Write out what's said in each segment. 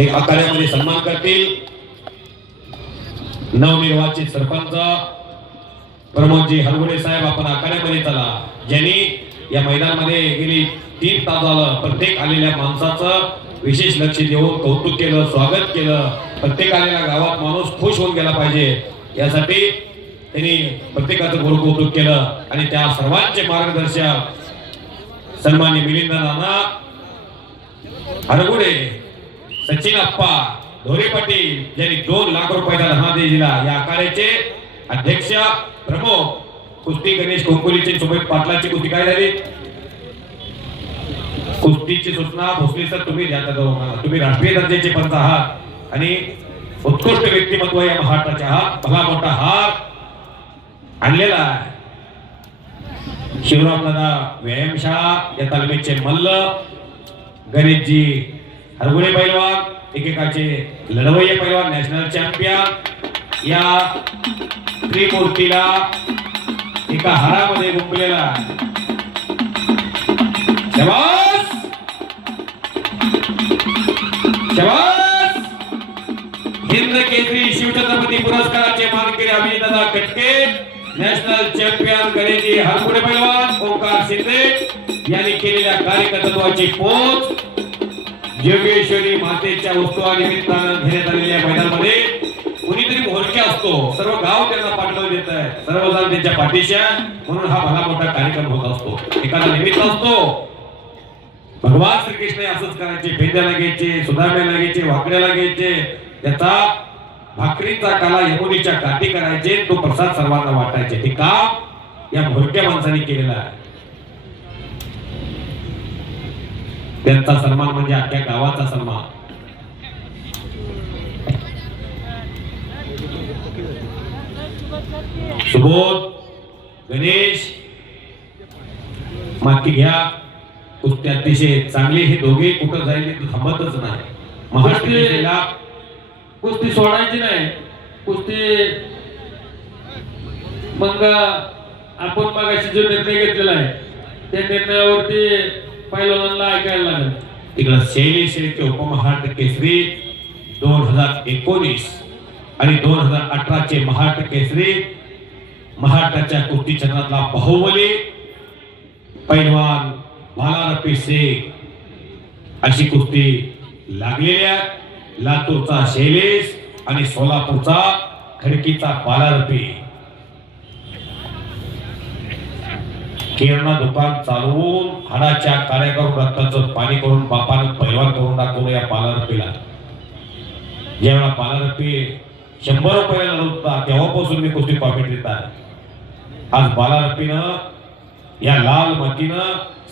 हे आखाड्यामध्ये सन्मान करतील. नवनिर्वाचित सरपंच प्रमोदजी हरगुडे साहेब आपण आखाड्यामध्ये चला. ज्यांनी या मैदानामध्ये गेली तीन तास झालं प्रत्येक आलेल्या माणसाचं विशेष लक्ष देऊन कौतुक केलं स्वागत केलं. प्रत्येक आलेल्या गावात माणूस खुश होऊन गेला पाहिजे. यासाठी त्यांनी प्रत्येकाचं गुरु कौतुक केलं. आणि त्या सर्वांचे मार्गदर्शक सन्मान्य मिलिंद नाना हरगुडे सचिन अप्पा ढोरे पाटील यांनी दोन लाख रुपयाचा धनादेश दिला. या कार्याचे अध्यक्ष प्रमुख कुस्ती गणेश कोंकुलीचे सुमित पाटलाची कुस्ती काय झाली? कुस्तीची सूचना भोसले सर तुम्ही द्या तुम्ही राष्ट्रीय दर्जाचे पंच आहात आणि उत्कृष्ट व्यक्तिमत्व या महाराष्ट्राचे आहात. भला मोठा हात आणलेला आहे. शिवराम दादा व्यायामशाळा या तालमीचे मल्ल गणेशजी हरगुडे पैलवान एकेकाचे लढवय्ये पैलवान नॅशनल चॅम्पियन या त्रिमूर्तीला एका हारामध्ये गुंपलेला शबास! शबास! हिंद केसरी शिवछत्रपती पुरस्काराचे मानकरी अभिनेता कटके नॅशनल चॅम्पियन गणेशजी हरपुडे पैलवान ओंकार शिंदे यांनी केलेल्या कार्यकर्तृत्वाची पोच. योगेश्वरी मातेच्या उत्सवानिमित्तानं घेण्यात आलेल्या मैदानामध्ये कुणीतरी मोर्चा असतो. सर्व गाव त्यांना पाठवून देत आहे सर्वजण त्यांच्या पाठीशा म्हणून हा भला मोठा कार्यक्रम होत असतो. एखादा निमित्त असतो. भगवान श्रीकृष्ण असंच करायचे. भेंद्याला घ्यायचे सुधाम्याला घ्यायचे वाकड्याला घ्यायचे. त्याचा भाकरीचा काला यमुनीच्या काठी करायचे. तो प्रसाद सर्वांना वाटायचे. ते काम या भोरक्या माणसाने केलेला आहे. त्यांचा सन्मान म्हणजे अख्ख्या गावाचा सन्मान. सुबोध गणेश माती घ्या. कुस्ती अतिशय चांगली हे दोघे कुठं जाईल ते थांबतच नाही. महाराष्ट्र कुस्ती सोडायची नाही. कुस्ती मग आपण मागाशी जो निर्णय घेतलेला आहे त्या निर्णयावरती पहिल्यांदा ऐकायला लागेल. तिकडं शैली शेळके उपमहाराष्ट्र केसरी दोन हजार एकोणीस आणि दोन हजार अठराचे महाट केसरी महाराष्ट्राच्या कुस्ती चंद्रातला बाहुबली पैलवान भालारपी शेख अशी कुस्ती लागलेली आहे. लातूरचा शैलेश आणि सोलापूरचा खडकीचा बालारपी. किराणा दुकान चालवून हाडाच्या काड्या करून रक्ताचं पाणी करून बापानं पैलवान करून दाखवलं या पालारपीला ज्यावेळा पालारपी शंभर रुपयाला होता तेव्हापासून मी कुस्ती कॉपी देत आहे. आज बालारपीनं या लाल मातीनं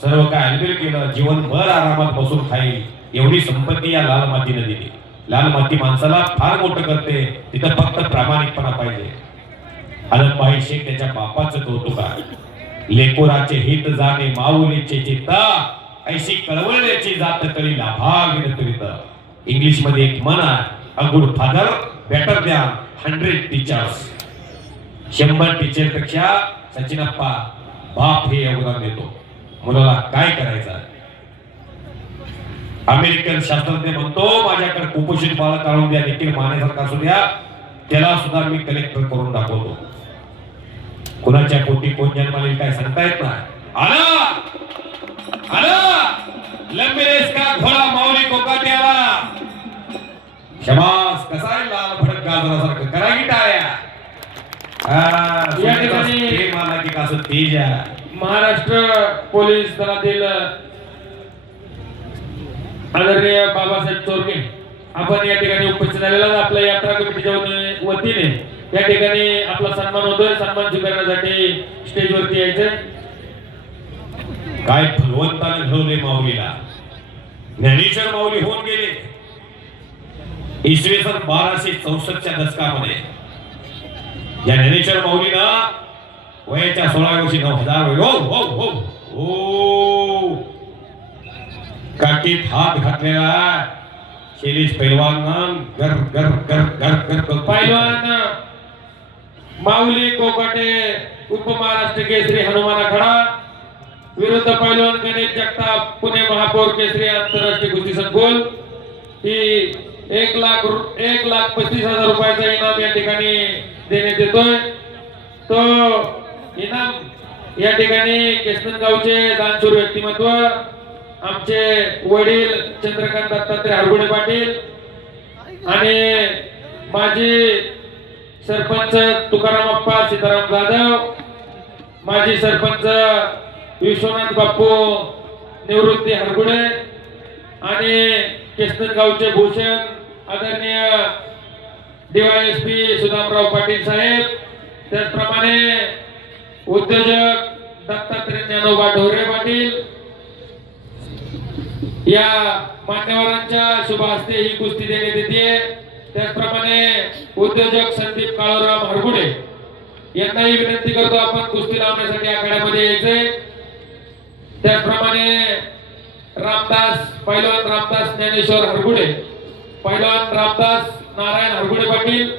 सर्व काय अनबिल केलं जीवनभर आरामात बसून खाईल एवढी संपत्ती या लाल मातीनं दिली. लाल माती माणसाला फार मोठं करते तिथं फक्त प्रामाणिकपणा पाहिजे. आलं पाहिजे त्याच्या बापाचं कौतुक आहे. लेकोराचे हित जाणे माऊलीचे चित्ता ऐशी कळवळण्याची जात करी लाभागिन करीत. इंग्लिशमध्ये एक मन आहे a good father better than hundred teachers शंभर टीचरपेक्षा सचिनप्पा बाप हे योगदान देतो. मुलाला काय करायचं अमेरिकन शास्त्रज्ञ म्हणतो माझ्याकडे कुपोषित बाळ काढून द्या देखील मानेसारखा असू द्या. त्याला सुद्धा मी कलेक्टर करून दाखवतो. कुणाच्या पोटी कोण जन्माला येईल काय सांगता येत नाही. आला! आला! लंबेरेस का घोडा माऊली कोकाटे आला कसा आहे लाल भडक गाजरासारखं? करा की टाळ्या या ठिकाणी- प्रेम आला की कसं तेज आहे. महाराष्ट्र पोलीस दलातील आदरणीय बाबासाहेब चोरगे आपण या ठिकाणी उपस्थित झालेला. आपल्या यात्रा कमिटीच्या वती- वतीने. या ठिकाणी आपला सन्मान होतोय. सन्मान स्वीकारण्यासाठी स्टेजवरती यायचं काय फलवंताने घडवले माऊलीला? ज्ञानेश्वर माऊली होऊन गेले. इसवी सन बाराशे चौसष्टच्या दशकामध्ये. या ज्ञानेश्वर माऊलीनं वयाच्या सोळा वर्षी नऊ हजार वय- हो हो हो हो. काकीत हात घातलेला. शिरीष पैलवान गर गर गर गर गर पैलवान. माऊली कोकाटे उपमहाराष्ट्र केसरी हनुमान खडा विरुद्ध पैलवान गणेश जगताप पुणे महापौर केसरी आंतरराष्ट्रीय कुस्ती संकुल ही एक लाख रु- एक लाख पस्तीस हजार रुपयाचा इनाम या ठिकाणी देण्यात येतोय. तो इनाम या ठिकाणी केसनगावचे दानशूर व्यक्तिमत्व आमचे वडील चंद्रकांत दत्तात्रय हरगुडे पाटील आणि माझी सरपंच तुकाराम अप्पा सीताराम जाधव माजी सरपंच विश्वनाथ बाप्पू निवृत्ती हरगुडे आणि केसरगावचे भूषण आदरणीय डीवायएसपी सुदामराव पाटील साहेब त्याचप्रमाणे उद्योजक दत्तात्रय ज्ञानोबा ढोरे पाटील या मान्यवरांच्या शुभ हस्ते ही कुस्ती देण्यात येते त्याचप्रमाणे उद्योजक संदीप काळूराम हरगुडे यांनाही विनंती करतो आपण कुस्ती लावण्यासाठी आखाड्यामध्ये यायचंय. त्याचप्रमाणे रामदास पैलवान रामदास ज्ञानेश्वर हरगुडे पैलवान रामदास नारायण हरगुडे पाटील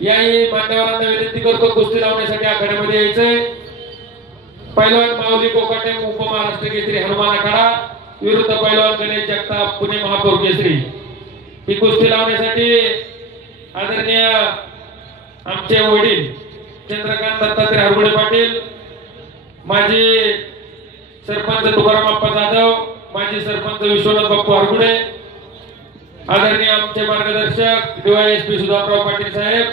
याही मान्यवरांना विनंती करतो कुस्ती लावण्यासाठी आखाड्यामध्ये यायचंय. पैलवान माऊली कोकाटे उपमहाराष्ट्र केसरी हनुमान आखाडा विरुद्ध पैलवान गणेश जगताप पुणे महापौर केसरी. ही कुस्ती लावण्यासाठी आदरणीय आमचे वडील चंद्रकांत दत्तात्रय हरगुडे पाटील माजी सरपंच तुकाराम आप्पा जाधव माजी सरपंच विश्वनाथ बाप्पू हरगुडे आदरणीय आमचे मार्गदर्शक D Y S P Sudhakarrao Patil साहेब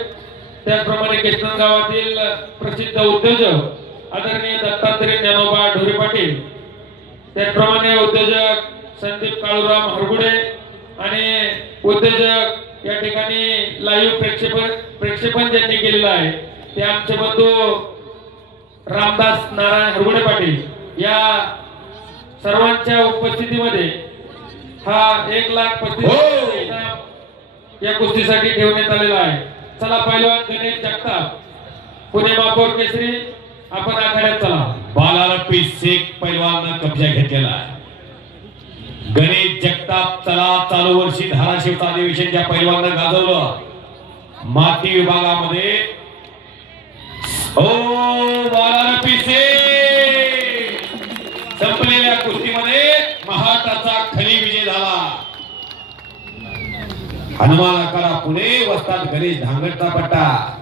त्याचप्रमाणे कृष्ण गावातील प्रसिद्ध उद्योजक आदरणीय दत्तात्रय ज्ञानोबा ढोरे पाटील त्याचप्रमाणे उद्योजक संदीप काळूराम हरगुडे आणि उद्योजक या ठिकाणी लाईव्ह प्रेक्षेपण प्रेक्षेपण ज्यांनी केलेलं आहे ते आमचे बंधू रामदास नारायण हरगुडे पाटील या सर्वांच्या उपस्थितीमध्ये हा एक लाख पस्तीस हो. या कुस्तीसाठी ठेवण्यात आलेला आहे. चला पहिलवान गणेश जगताप पुणे महापौर केसरी आपण आखाड्यात चला. बालारपी शेख पैलवान कब्जा घेतलेला आहे. गणेश जगताप चला चालू वर्षी धाराशिव अधिवेशनच्या पैलवानं गाजवलं. माती विभागामध्ये. हो, ओ बालारपी संपलेल्या कुस्तीमध्ये महाटाचा खरी विजय झाला. हनुमान आकारा पुणे वस्तात गणेश धांगडचा पट्टा.